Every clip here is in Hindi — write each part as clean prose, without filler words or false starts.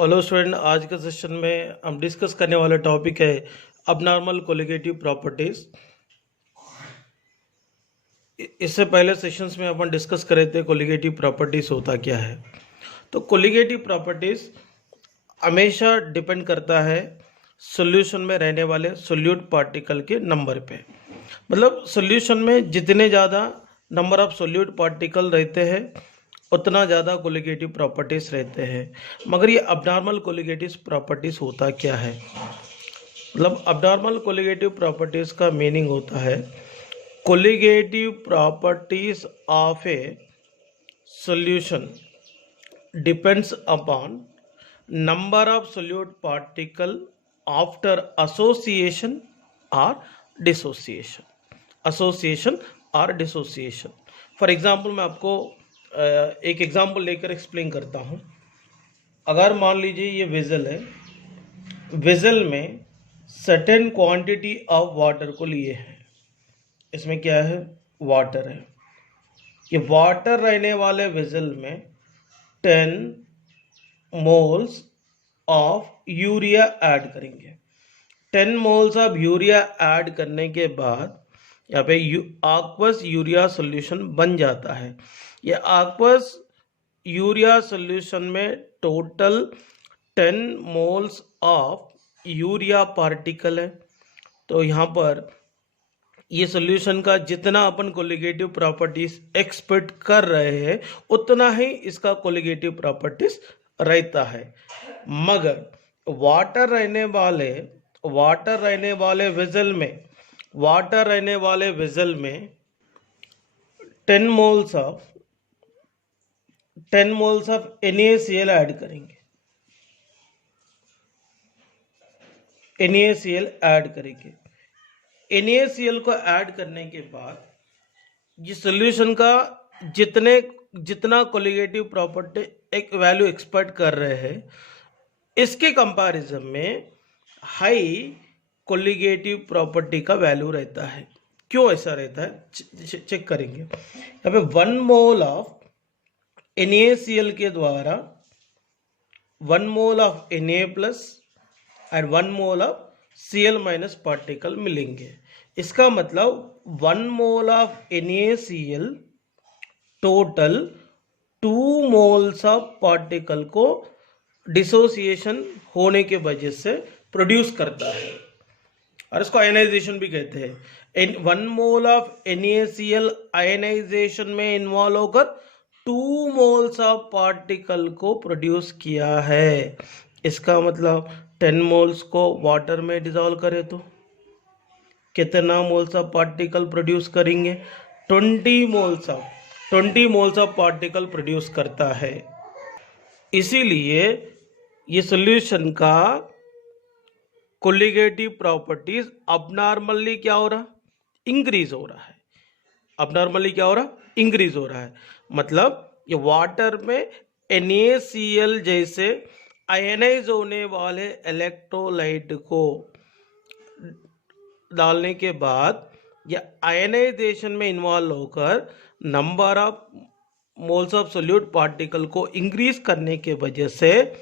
हेलो स्टूडेंट, आज के सेशन में हम डिस्कस करने वाला टॉपिक है अबनॉर्मल कोलिगेटिव प्रॉपर्टीज। इससे पहले सेशंस में अपन डिस्कस कर रहे थे कोलिगेटिव प्रॉपर्टीज होता क्या है। तो कोलिगेटिव प्रॉपर्टीज हमेशा डिपेंड करता है सॉल्यूशन में रहने वाले सोल्यूट पार्टिकल के नंबर पे। मतलब सॉल्यूशन में जितने ज़्यादा नंबर ऑफ सोल्यूट पार्टिकल रहते हैं उतना ज़्यादा कोलिगेटिव प्रॉपर्टीज रहते हैं। मगर ये अबनॉर्मल कोलिगेटिव प्रॉपर्टीज होता क्या है? मतलब अबनॉर्मल कोलिगेटिव प्रॉपर्टीज का मीनिंग होता है colligative properties of A solution depends upon number of solute particle after association or dissociation, association or dissociation। For example मैं आपको एक एग्जाम्पल लेकर एक्सप्लेन करता हूँ। अगर मान लीजिए ये वेजल है, वेजल में सर्टेन क्वांटिटी ऑफ वाटर को लिए हैं। इसमें क्या है? वाटर है। ये वाटर रहने वाले वेजल में 10 मोल्स ऑफ यूरिया ऐड करेंगे। 10 मोल्स ऑफ यूरिया ऐड करने के बाद यहाँ पे aqueous यूरिया सॉल्यूशन बन जाता है। ये aqueous यूरिया सॉल्यूशन में total 10 moles of urea particle है। तो यहाँ पर ये सॉल्यूशन का जितना अपन कोलिगेटिव प्रॉपर्टीज एक्सपेक्ट कर रहे हैं उतना ही इसका कोलिगेटिव प्रॉपर्टीज रहता है। मगर वाटर रहने वाले वेजल में 10 मोल्स ऑफ NaCl ऐड करेंगे। NaCl को ऐड करने के बाद ये सॉल्यूशन का जितना कोलिगेटिव प्रॉपर्टी एक वैल्यू एक्सपेक्ट कर रहे हैं इसके कंपैरिजन में हाई कोलिगेटिव प्रॉपर्टी का वैल्यू रहता है। क्यों ऐसा रहता है चेक करेंगे। यहाँ पे 1 मोल ऑफ NaCl के द्वारा 1 mole of Na plus and 1 mole of Cl minus particle मिलेंगे। इसका मतलब 1 mole of NaCl total 2 moles of particle को डिसोसिएशन होने के वजह से प्रोड्यूस करता है और इसको आयनाइजेशन भी कहते हैं। 1 मोल ऑफ NaCl आयनाइजेशन में इन्वॉल्व होकर 2 मोल्स ऑफ पार्टिकल को प्रोड्यूस किया है। इसका मतलब 10 मोल्स को वाटर में डिसॉल्व करें तो कितना मोल्स ऑफ पार्टिकल प्रोड्यूस करेंगे? 20 मोल्स ऑफ पार्टिकल प्रोड्यूस करता है। इसीलिए ये सॉल्यूशन का कोलिगेटिव प्रॉपर्टीज अबनॉर्मली क्या हो रहा? इंक्रीज हो रहा है। अबनॉर्मली क्या हो रहा? इंक्रीज हो रहा है। मतलब ये वाटर में NaCl जैसे आयनाइज होने वाले इलेक्ट्रोलाइट को डालने के बाद या आयनाइजेशन में इन्वॉल्व होकर number of moles of solute particle को इंक्रीज करने के वजह से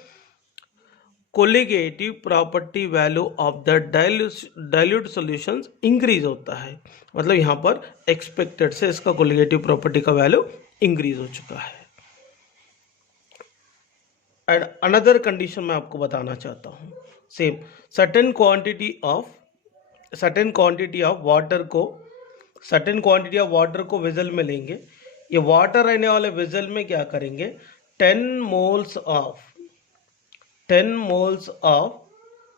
colligative property value of the dilute solutions increase होता है। मतलब यहाँ पर एक्सपेक्टेड से इसका कोलिगेटिव प्रॉपर्टी का वैल्यू इंक्रीज हो चुका है। एंड अनदर कंडीशन मैं आपको बताना चाहता हूँ। Same certain quantity of water को वेजल में लेंगे। ये वाटर रहने वाले वेजल में क्या करेंगे? 10 मोल्स ऑफ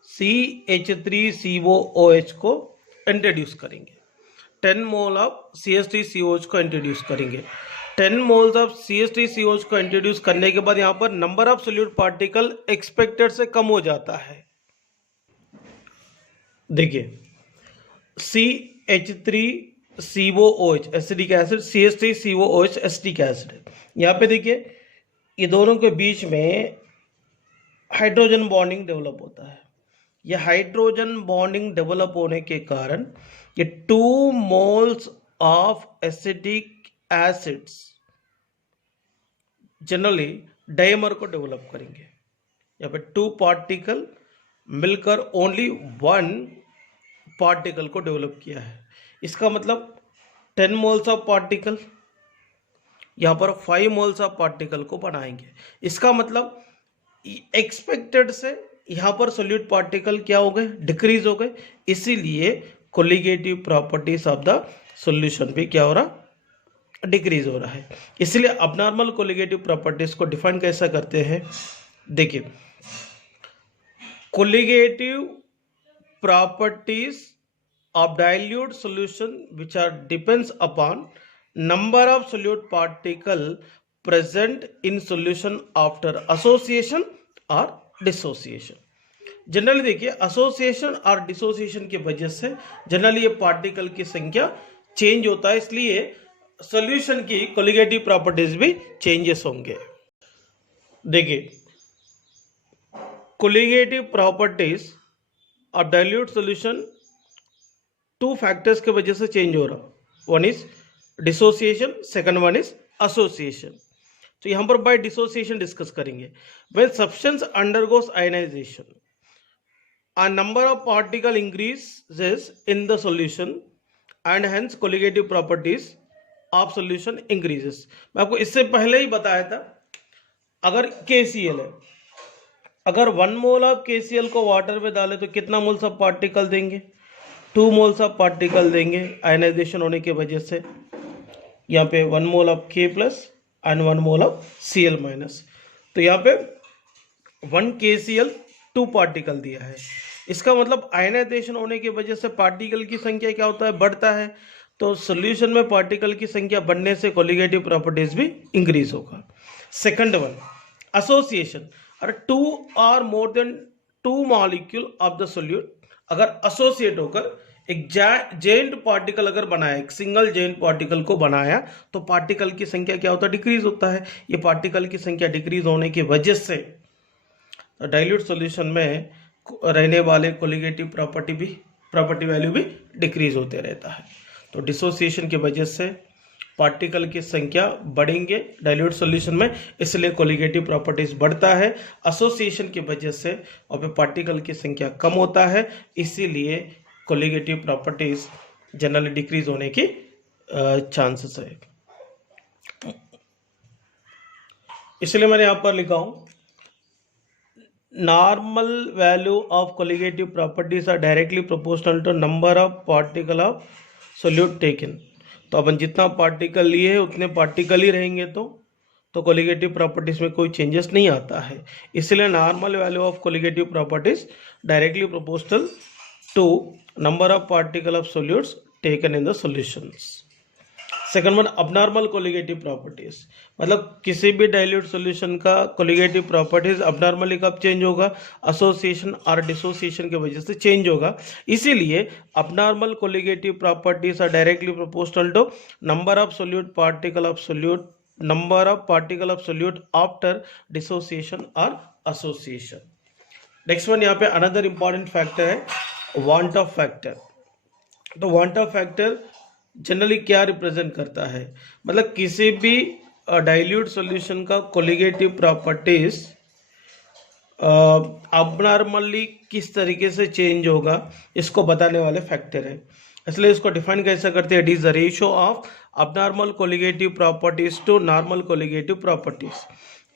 CH3COOH को इंट्रोड्यूस करेंगे। 10 मोल ऑफ CH3COOH को इंट्रोड्यूस करेंगे। 10 मोल्स ऑफ CH3COOH को इंट्रोड्यूस करने के बाद यहाँ पर number of solute particle expected से कम हो जाता है। देखिए CH3COOH acidic acid, CH3COOH acetic acid है। यहाँ पे देखिए ये दोनों के बीच में हाइड्रोजन बॉन्डिंग डेवलप होता है। ये हाइड्रोजन बॉन्डिंग डेवलप होने के कारण ये 2 moles of acetic acids generally dimer को डेवलप करेंगे। यहाँ पे 2 पार्टिकल मिलकर ओनली 1 पार्टिकल को डेवलप किया है। इसका मतलब 10 मोल्स ऑफ पार्टिकल यहाँ पर 5 मोल्स ऑफ पार्टिकल को बनाएंगे। इसका मतलब एक्सपेक्टेड से यहाँ पर सोल्यूट पार्टिकल क्या हो गए, डिक्रीज हो गए, इसीलिए colligative properties of the solution भी क्या हो रहा, डिक्रीज हो रहा है। इसलिए अबनॉर्मल कोलिगेटिव प्रॉपर्टीज को डिफाइन कैसा करते हैं, देखिए colligative properties of dilute solution which are depends upon number of solute particle present in solution after association or dissociation। Generally देखिए एसोसिएशन और डिसोसिएशन की वजह से जनरली ये पार्टिकल की संख्या चेंज होता है, इसलिए सॉल्यूशन की कोलिगेटिव प्रॉपर्टीज भी चेंजेस होंगे। देखिए colligative properties of dilute solution 2 factors के वजह से चेंज हो रहा, one is dissociation, second one is association. तो यहां पर बाय डिसोसिएशन डिस्कस करेंगे। When substance undergoes ionization a number of particle increases in the solution and hence colligative properties of solution increases। मैं आपको इससे पहले ही बताया था, अगर KCl है, अगर 1 मोल ऑफ KCl को वाटर में डाले तो कितना मोल्स ऑफ पार्टिकल देंगे, 2 मोल्स ऑफ पार्टिकल देंगे आयनाइजेशन होने की वजह से। यहाँ पे 1 mole of K plus and 1 mole of Cl minus, तो यहाँ पे 1 KCl 2 पार्टिकल दिया है। इसका मतलब आयनाइजेशन होने की वजह से पार्टिकल की संख्या क्या होता है, बढ़ता है। तो सॉल्यूशन में पार्टिकल की संख्या बढ़ने से कोलिगेटिव प्रॉपर्टीज भी इंक्रीज होगा। सेकंड वन एसोसिएशन, अगर 2 और more than 2 molecule of the solute अगर एसोसिएट होकर एक जॉइंट पार्टिकल अगर बनाया, एक सिंगल जॉइंट पार्टिकल को बनाया, तो पार्टिकल की संख्या क्या होता है, डिक्रीज होता है। ये पार्टिकल की संख्या डिक्रीज होने की वजह से डाइल्यूट सॉल्यूशन में रहने वाले कोलिगेटिव प्रॉपर्टी वैल्यू भी डिक्रीज होते रहता है। तो डिसोसिएशन की वजह से पार्टिकल की संख्या बढ़ेंगे डाइल्यूट सॉल्यूशन में, इसलिए कोलिगेटिव प्रॉपर्टीज बढ़ता है। एसोसिएशन की वजह से और पे पार्टिकल की संख्या कम होता है, इसीलिए कोलिगेटिव प्रॉपर्टीज जनरली डिक्रीज होने की चांसेस है। इसलिए मैंने यहाँ पर लिखा हूँ normal value of colligative properties are directly proportional to number of particle of solute taken. तो अपन जितना पार्टिकल लिए हैं उतने पार्टिकल ही रहेंगे, तो कोलिगेटिव प्रॉपर्टीज में कोई चेंजेस नहीं आता है। इसलिए normal value of colligative properties directly proportional to number of particle of solutes taken in the solutions. Second one abnormal colligative properties, मतलब किसी भी डाइल्यूट सॉल्यूशन का कोलिगेटिव प्रॉपर्टीज अबनॉर्मली कब चेंज होगा, एसोसिएशन और डिसोसिएशन की वजह से चेंज होगा। इसीलिए abnormal colligative properties are directly proportional to number of solute particle of solute number of particle of solute after dissociation और एसोसिएशन। नेक्स्ट वन यहाँ पे अनदर इंपॉर्टेंट फैक्टर है वांट ऑफ फैक्टर। तो वांट ऑफ फैक्टर जनरली क्या रिप्रेजेंट करता है, मतलब किसी भी डाइल्यूट सॉल्यूशन का कोलिगेटिव प्रॉपर्टीज अबनॉर्मली किस तरीके से चेंज होगा इसको बताने वाले फैक्टर है। इसलिए इसको डिफाइन कैसे करते हैं, it is the ratio of abnormal colligative properties to normal colligative properties.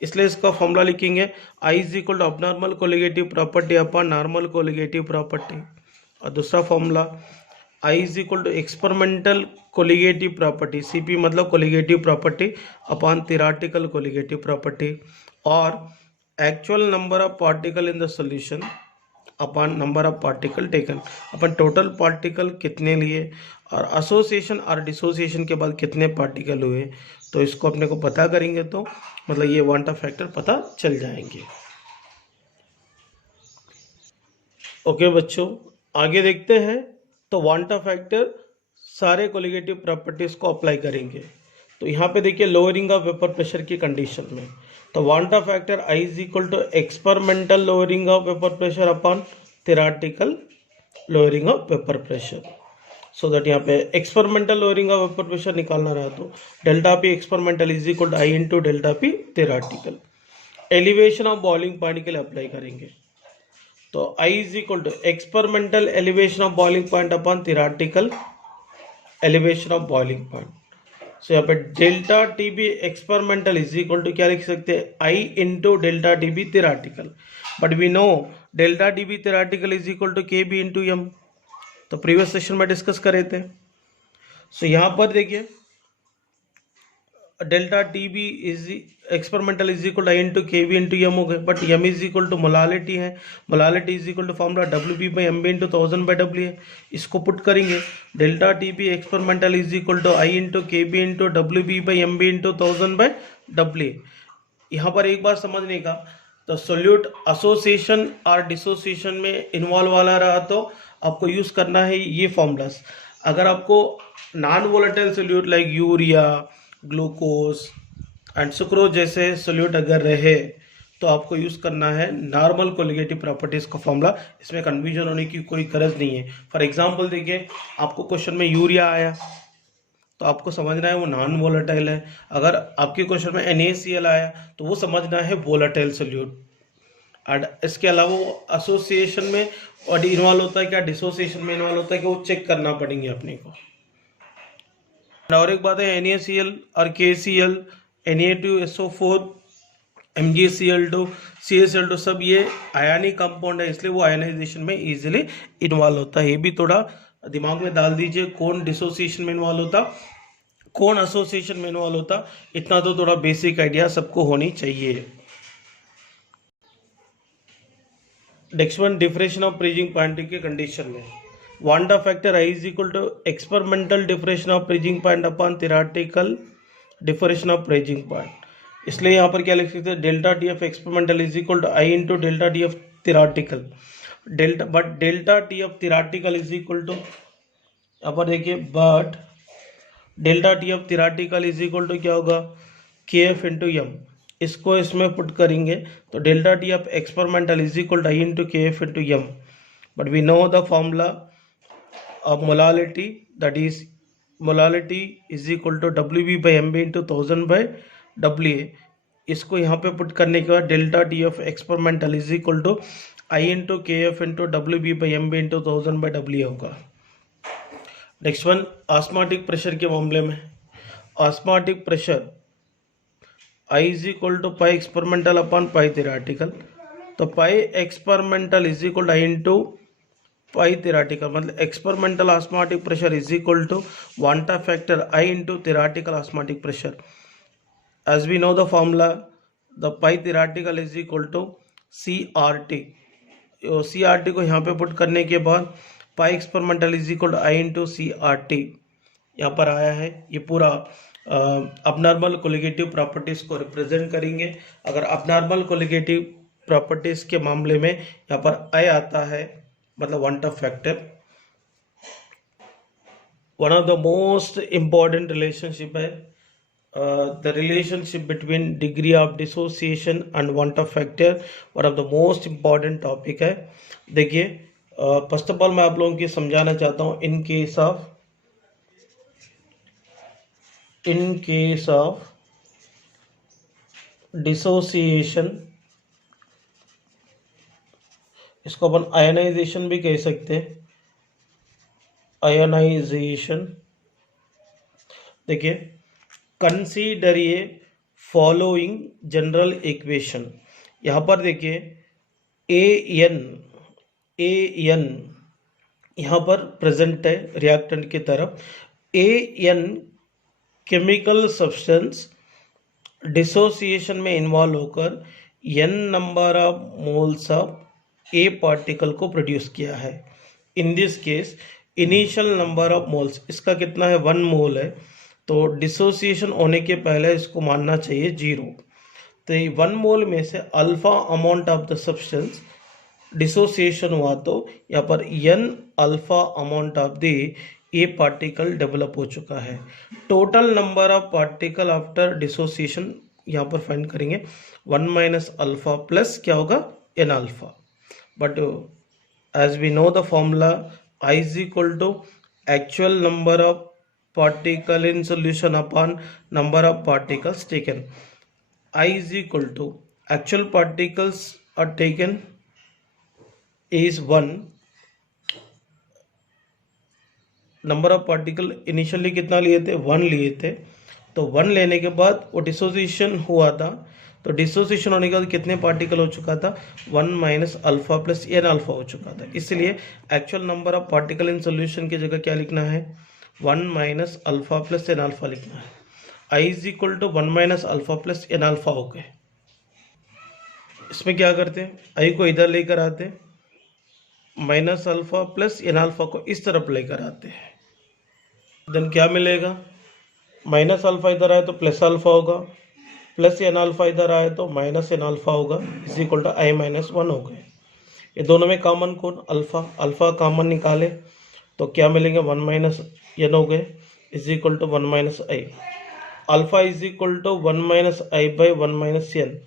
इसलिए इसका फॉर्मूला लिखेंगे I is equal to abnormal colligative property upon normal colligative property, और दूसरा formula I is equal to experimental colligative property, CP मतलब colligative property upon theoretical colligative property, और actual number of particle in the solution upon number of particle taken, अपन टोटल पार्टिकल कितने लिए और एसोसिएशन और डिसोसिएशन के बाद कितने पार्टिकल हुए, तो इसको अपने को पता करेंगे तो मतलब ये वांट ऑफ फैक्टर पता चल जाएंगे। ओके बच्चों, आगे देखते हैं। तो वांट ऑफ फैक्टर सारे कोलिगेटिव प्रॉपर्टीज को अप्लाई करेंगे। तो यहाँ पे देखिए लोअरिंग ऑफ वेपर प्रेशर की कंडीशन में, तो van't Hoff factor I is equal to experimental lowering of vapour pressure upon theoretical lowering of vapour pressure. So that यहाँ पे experimental lowering of vapour pressure निकालना रहा तो delta P experimental is equal to I into delta P theoretical. Elevation of boiling point के लिए अप्लाई करेंगे। तो I is equal to experimental elevation of boiling point upon theoretical elevation of boiling point. So यहाँ पे delta T B experimental is equal to क्या लिख सकते हैं, I into delta T B theoretical, but we know delta T B theoretical is equal to K B into M, तो प्रीवियस सेशन में डिस्कस करे थे। सो यहाँ पर देखिए delta T B is experimental is equal to I into K V into M हो गए, but M is equal to molality है, molality is equal to formula W B by M B into 1000/W है। इसको पुट करेंगे, delta T B experimental is equal to I into K B into W B by M B into 1000/W। यहाँ पर एक बात समझने का, तो सोल्यूट एसोसिएशन और डिसोसिएशन में इन्वॉल्व वाला रहा तो आपको यूज करना है ये फॉर्मूलास। अगर आपको non volatile solute like urea, glucose and sucrose जैसे सोल्यूट अगर रहे तो आपको यूज करना है नॉर्मल कोलिगेटिव प्रॉपर्टीज का फॉर्मूला। इसमें कन्फ्यूजन होने की कोई गरज नहीं है। फॉर एग्जांपल देखिए, आपको क्वेश्चन में यूरिया आया तो आपको समझना है वो नॉन वोलेटाइल है। अगर आपके क्वेश्चन में NaCl आया तो वो समझना है वोलेटाइल सोल्यूट। एंड इसके अलावा वो एसोसिएशन में और इन्वॉल्व होता है क्या, डिसोसिएशन में इन्वॉल्व होता है कि वो चेक करना पड़ेंगे अपने को। और एक बात है, NaCl और KCl, Na2SO4, MgCl2, CaCl2 सब ये आयनिक कंपाउंड है, इसलिए वो आयनाइजेशन में इजीली इन्वॉल्व होता है। ये भी थोड़ा दिमाग में डाल दीजिए, कौन डिसोसिएशन में इन्वॉल्व होता, कौन एसोसिएशन में इन्वॉल्व होता, इतना तो थोड़ा बेसिक आइडिया सबको होनी चाहिए। Next one, differentiation of freezing point के कंडीशन में van't factor I is equal to experimental differentiation of freezing point upon theoretical differentiation of freezing point. इसलिए यहाँ पर क्या लिख सकते हैं, delta T F experimental is equal to I into delta T F theoretical. Delta T F theoretical is equal to, यहाँ पर देखिए, but delta T F theoretical is equal to क्या होगा, के एफ इंटू एम। इसको इसमें पुट करेंगे तो delta T F experimental is equal to I into K F into M, but we know the formula of molality, that is molality is equal to WB by MB into 1000/WA। इसको यहाँ पे पुट करने के बाद delta T F experimental is equal to I into K F into WB by MB into 1000/WA होगा। नेक्स्ट वन, ऑस्मोटिक प्रेशर के मामले में osmotic pressure I is equal to pi experimental upon pi theoretical. तो pi experimental is equal to I into pi theoretical, मतलब experimental osmotic pressure is equal to van't factor I into theoretical osmotic pressure. As we know the formula, the pi theoretical is equal to CRT। CRT को यहाँ पे पुट करने के बाद pi experimental is equal to I into CRT यहाँ पर आया है। ये पूरा अबनॉर्मल कोलिगेटिव प्रॉपर्टीज को रिप्रेजेंट करेंगे। अगर अबनॉर्मल कोलिगेटिव प्रॉपर्टीज के मामले में यहाँ पर I आता है, मतलब van't factor. One of the most important relationship है the relationship between degree of dissociation and van't factor. One of the most important topic है। देखिए, फर्स्ट ऑफ ऑल मैं आप लोगों की समझाना चाहता हूँ, इन केस ऑफ डिसोसिएशन, इसको अपन आयनाइजेशन भी कह सकते हैं, आयनाइजेशन। देखिए, कंसीडर ये फॉलोइंग जनरल इक्वेशन। यहाँ पर देखिए AN यहाँ पर प्रेजेंट है रिएक्टेंट की तरफ। AN केमिकल सब्सटेंस डिसोसिएशन में इन्वॉल्व होकर N number of moles of A particle को प्रोड्यूस किया है। In this case initial number of moles, इसका कितना है, 1 मोल है, तो डिसोसिएशन होने के पहले इसको मानना चाहिए 0। तो 1 मोल में से alpha amount of the substance dissociation हुआ तो यहाँ पर N alpha amount of the A particle develop हो चुका है। Total number of particle after dissociation यहाँ पर फाइंड करेंगे, 1 माइनस अल्फा प्लस क्या होगा, N alpha. But as we know the formula, I is equal to actual number of particle in solution upon number of particles taken. I is equal to actual particles are taken is 1, number of particle initially कितना लिए थे, 1 लिए थे। तो 1 लेने के बाद वो डिसोसिएशन हुआ था, तो डिसोसिएशन होने के बाद कितने पार्टिकल हो चुका था, 1 minus alpha plus N alpha हो चुका था। इसलिए actual number of particle in solution की जगह क्या लिखना है, 1 minus alpha plus N alpha लिखना है। I is equal to 1 minus alpha plus N alpha हो गए। इसमें क्या करते हैं, आई को इधर लेकर आते, minus alpha plus N alpha को इस तरफ लेकर आते हैं, देन क्या मिलेगा, माइनस अल्फा इधर आए तो प्लस अल्फा होगा, प्लस एन अल्फा इधर आए तो माइनस एन अल्फा होगा, is equal to I minus 1 हो गए। ये दोनों में कॉमन कौन, अल्फा, अल्फा कॉमन निकाले तो क्या मिलेंगे, 1 माइनस एन हो गए, is equal to 1 minus I. Alpha is equal to 1 minus I by 1 minus N.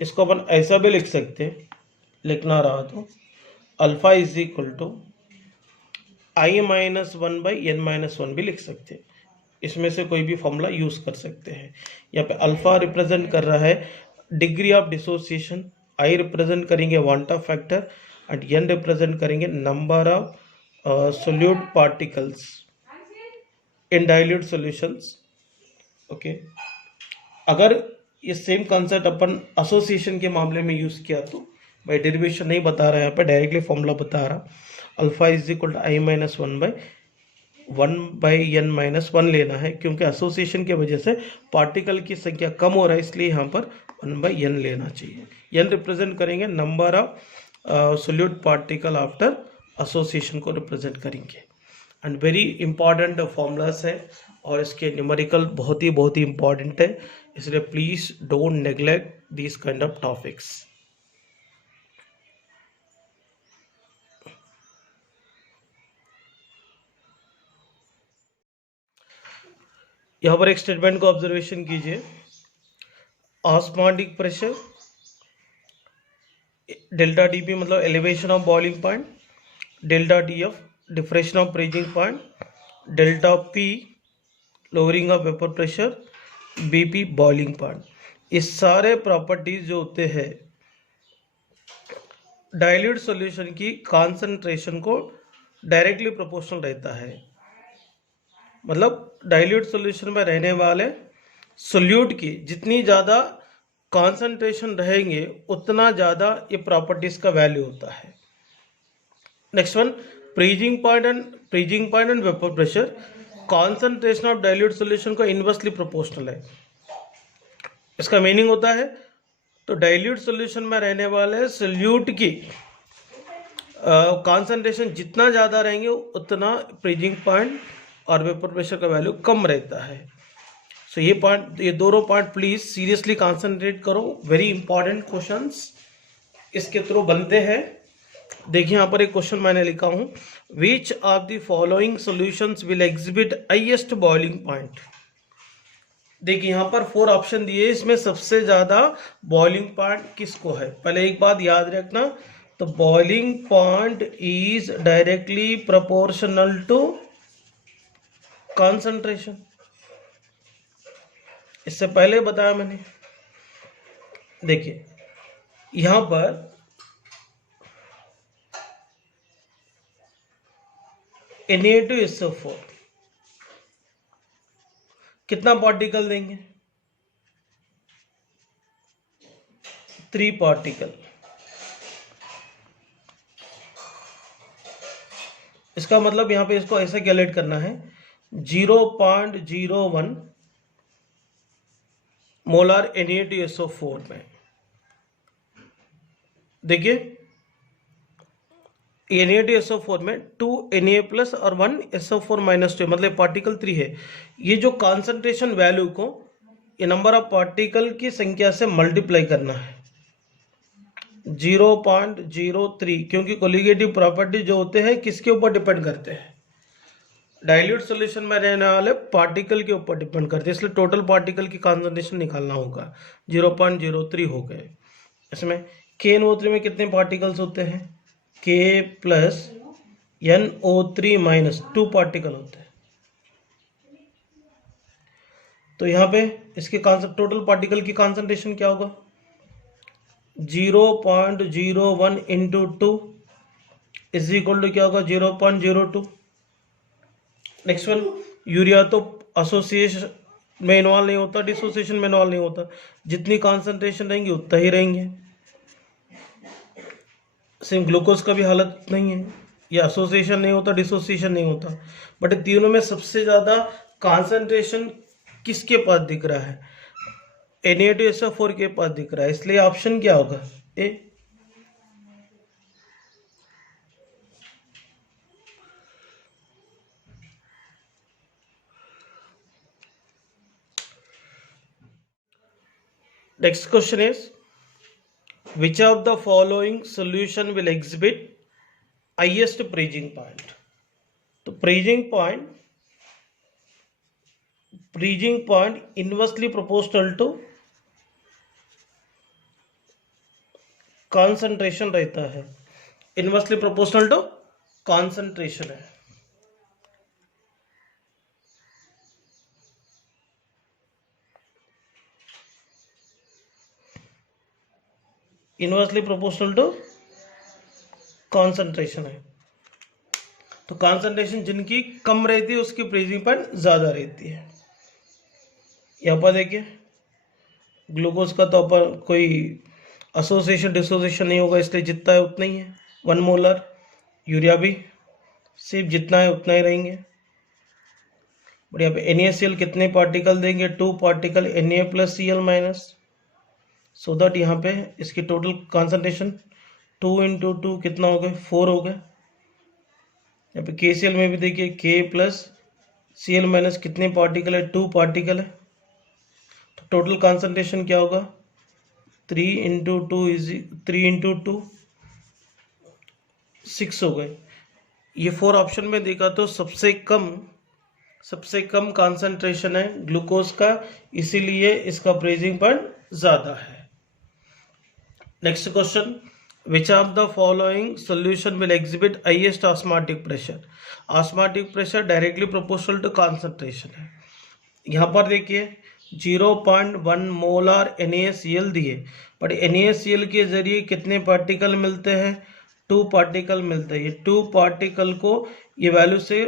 इसको अपन ऐसा भी लिख सकते हैं, लिखना रहा तो alpha is equal to I minus 1 by N minus 1 भी लिख सकते हैं। इसमें से कोई भी फॉर्मूला यूज कर सकते हैं। यहाँ पे अल्फा रिप्रेजेंट कर रहा है degree of dissociation, I represent करेंगे quantum factor and N represent करेंगे number of solute particles in dilute solutions. Okay, अगर ये सेम कॉन्सेप्ट अपन एसोसिएशन के मामले में यूज किया तो मैं डेरिवेशन नहीं बता रहा, यहाँ पे डायरेक्टली फॉर्मूला बता रहा, alpha is equal to I minus 1 by N minus 1 लेना है, क्योंकि एसोसिएशन की वजह से पार्टिकल की संख्या कम हो रहा है, इसलिए यहाँ पर 1 बाई एन लेना चाहिए। एन रिप्रेजेंट करेंगे number of solute particle after association को रिप्रेजेंट करेंगे। एंड वेरी इंपॉर्टेंट फॉर्मूलास है और इसके न्यूमेरिकल बहुत ही इंपॉर्टेंट है, इसलिए please don't neglect this kind of topics. यहाँ पर एक स्टेटमेंट को ऑब्जर्वेशन कीजिए, osmotic pressure delta D P मतलब elevation of boiling point, delta D F depression of freezing point, delta P lowering of vapour pressure, BP boiling point. ये सारे प्रॉपर्टीज जो होते हैं डाइल्यूट सॉल्यूशन की कॉन्सेंट्रेशन को डायरेक्टली प्रोपोर्शनल रहता है। मतलब डाइल्यूट सॉल्यूशन में रहने वाले सोल्यूट की जितनी ज़्यादा कॉन्सेंट्रेशन रहेंगे उतना ज़्यादा ये प्रॉपर्टीज का वैल्यू होता है। Next one, freezing point and vapour pressure, concentration of dilute solution को इनवर्सली प्रोपोर्शनल है। इसका मीनिंग होता है तो डाइल्यूट सॉल्यूशन में रहने वाले सोल्यूट की कॉन्सेंट्रेशन जितना ज़्यादा रहेंगे उतना फ्रीजिंग पॉइंट और वेपर प्रेशर का वैल्यू कम रहता है। सो ये दोनों पॉइंट प्लीज सीरियसली कॉन्सेंट्रेट करो, वेरी इंपॉर्टेंट क्वेश्चंस इसके थ्रू बनते हैं। देखिए यहाँ पर एक क्वेश्चन मैंने लिखा हूँ, विच of the following solutions will exhibit highest boiling point. देखिए यहाँ पर 4 ऑप्शन दिए, इसमें सबसे ज्यादा बॉइलिंग पॉइंट किसको है। पहले एक बात याद रखना, तो boiling point is directly proportional to concentration, इससे पहले बताया मैंने। देखिए यहां पर Na2SO4 कितना पार्टिकल देंगे, 3 पार्टिकल। इसका मतलब यहां पे इसको ऐसा कैलकुलेट करना है, 0.01 मोलार Na2SO4 में। देखिए Na2SO4 में 2 Na प्लस और 1 SO4 माइनस 2 मतलब पार्टिकल 3 है। ये जो कॉन्सेंट्रेशन वैल्यू को ये नंबर ऑफ पार्टिकल की संख्या से मल्टीप्लाई करना है, 0.03, क्योंकि कोलिगेटिव प्रॉपर्टी जो होते हैं किसके ऊपर डिपेंड करते हैं, डाइल्यूट सॉल्यूशन में रहने वाले पार्टिकल के ऊपर डिपेंड करते हैं, इसलिए टोटल पार्टिकल की कॉन्सेंट्रेशन निकालना होगा, 0.03 हो गए। इसमें KNO3 में कितने पार्टिकल्स होते हैं, K plus NO3 minus 2 particle होते हैं। तो यहाँ पे इसके टोटल पार्टिकल की कॉन्सेंट्रेशन क्या होगा, 0.01 इंटू 2 इज इक्वल टू क्या होगा 0.02। नेक्स्ट वन, यूरिया तो एसोसिएशन में इन्वॉल्व नहीं होता, डिसोसिएशन में इन्वॉल्व नहीं होता, जितनी कॉन्सेंट्रेशन रहेंगी उतना ही रहेंगे। सेम ग्लूकोज का भी हालत नहीं है, या एसोसिएशन नहीं होता, डिसोसिएशन नहीं होता, बट तीनों में सबसे ज़्यादा कॉन्सेंट्रेशन किसके पास दिख रहा है, Na2SO4 के पास दिख रहा है, इसलिए ऑप्शन क्या होगा A. Next question is which of the following solution will exhibit highest freezing point। तो freezing point inversely proportional to concentration रहता है, inversely proportional to concentration है। इनवर्सली प्रोपोर्शनल टू कॉन्सेंट्रेशन है, तो कॉन्सेंट्रेशन जिनकी कम रहती है उसकी फ्रीजिंग पॉइंट ज़्यादा रहती है। यहाँ पर देखिए ग्लूकोज का तो अपन कोई एसोसिएशन डिसोसिएशन नहीं होगा, इसलिए जितना है उतना ही है 1 मोलर। यूरिया भी सिर्फ जितना है उतना ही रहेंगे। और यहाँ पे NaCl कितने पार्टिकल देंगे, 2 पार्टिकल Na+Cl-, सो दैट यहाँ पे इसकी टोटल कॉन्सेंट्रेशन 2 × 2 कितना हो गया 4 हो गया। यहाँ पे KCl में भी देखिए K+Cl- कितने पार्टिकल है, 2 पार्टिकल है, तो टोटल कॉन्सेंट्रेशन क्या होगा 3 × 2 6 हो गए। ये 4 ऑप्शन में देखा तो सबसे कम कॉन्सेंट्रेशन है ग्लूकोज का, इसीलिए इसका फ्रीजिंग पॉइंट ज़्यादा है। Next question, which of the following solution will exhibit highest osmotic pressure. Osmotic pressure directly proportional to concentration है। यहाँ पर देखिए 0.1 मोलर NaCl दिए, बट NaCl के जरिए कितने पार्टिकल मिलते हैं, 2 पार्टिकल मिलते हैं। ये 2 पार्टिकल को ये वैल्यू से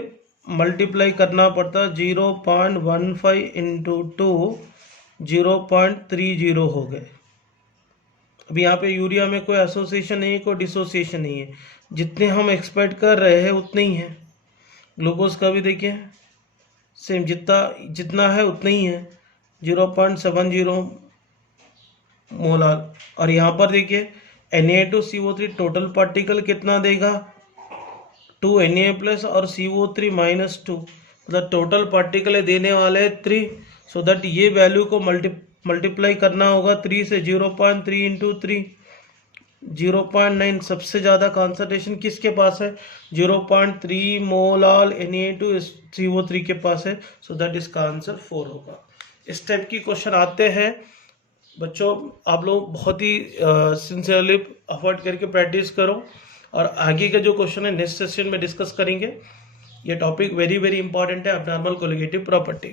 मल्टीप्लाई करना पड़ता, 0.15 × 2 0.30 हो गए। अब यहाँ पे यूरिया में कोई एसोसिएशन नहीं है, कोई डिसोसिएशन नहीं है, जितने हम एक्सपेक्ट कर रहे हैं उतने ही है। ग्लूकोज का भी देखिए सेम जितना है उतना ही है 0.70 मोलर। और यहाँ पर देखिए Na2CO3 टोटल पार्टिकल कितना देगा 2 Na+ और CO3 - 2, मतलब टोटल पार्टिकल देने वाले 3, सो दैट ये वैल्यू को मल्टीप्लाई करना होगा 3 से, 0.3 × 3 0.9। सबसे ज़्यादा कॉन्सेंट्रेशन किसके पास है 0.3 मोलर Na2CO3 के पास है, सो दैट इसका आंसर 4 होगा। इस टाइप की क्वेश्चन आते हैं बच्चों, आप लोग बहुत ही सिंसियरली एफर्ट करके प्रैक्टिस करो, और आगे का जो क्वेश्चन है नेक्स्ट सेशन में डिस्कस करेंगे। ये टॉपिक वेरी इंपॉर्टेंट है, अबनॉर्मल कोलिगेटिव प्रॉपर्टी।